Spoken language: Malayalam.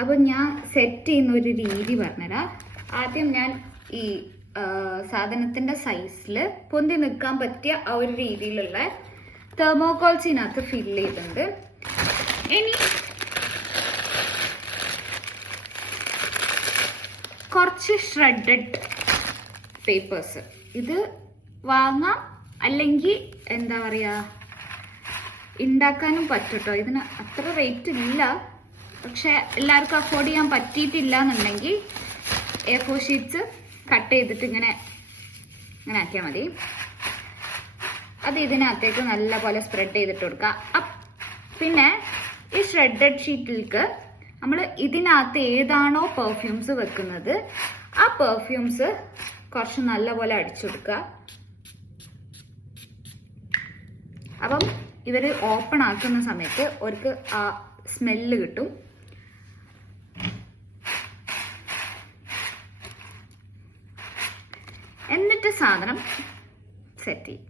അപ്പം ഞാൻ സെറ്റ് ചെയ്യുന്ന ഒരു രീതി പറഞ്ഞുതരാം. ആദ്യം ഞാൻ ഈ സാധനത്തിൻ്റെ സൈസിൽ പൊന്തി നിൽക്കാൻ പറ്റിയ ആ ഒരു രീതിയിലുള്ള തെർമോകോൾസ് ഇതിനകത്ത് ഫില്ല് ചെയ്തിട്ടുണ്ട്. ഇനി കുറച്ച് ഷ്രെഡഡ് പേപ്പേഴ്സ് ഇത് വാങ്ങാം, അല്ലെങ്കിൽ എന്താ പറയുക ഉണ്ടാക്കാനും പറ്റും കേട്ടോ. ഇതിന് അത്ര റേറ്റ് ഇല്ല, പക്ഷെ എല്ലാവർക്കും അഫോർഡ് ചെയ്യാൻ പറ്റിയിട്ടില്ല എന്നുണ്ടെങ്കിൽ A4 ഷീറ്റ്സ് കട്ട് ചെയ്തിട്ട് ഇങ്ങനെ ആക്കിയാൽ മതി. അത് ഇതിനകത്തേക്ക് നല്ലപോലെ സ്പ്രെഡ് ചെയ്തിട്ട് കൊടുക്കുക. പിന്നെ ഈ ഷ്രെഡഡ് ഷീറ്റിലേക്ക് നമ്മൾ ഇതിനകത്ത് ഏതാണോ പെർഫ്യൂംസ് വെക്കുന്നത് ആ പെർഫ്യൂംസ് കുറച്ച് നല്ലപോലെ അടിച്ചു കൊടുക്കുക. അപ്പം ഇവർ ഓപ്പൺ ആക്കുന്ന സമയത്ത് അവർക്ക് ആ സ്മെല്ല് കിട്ടും. എന്നിട്ട് സാധനം സെറ്റ് ചെയ്യും.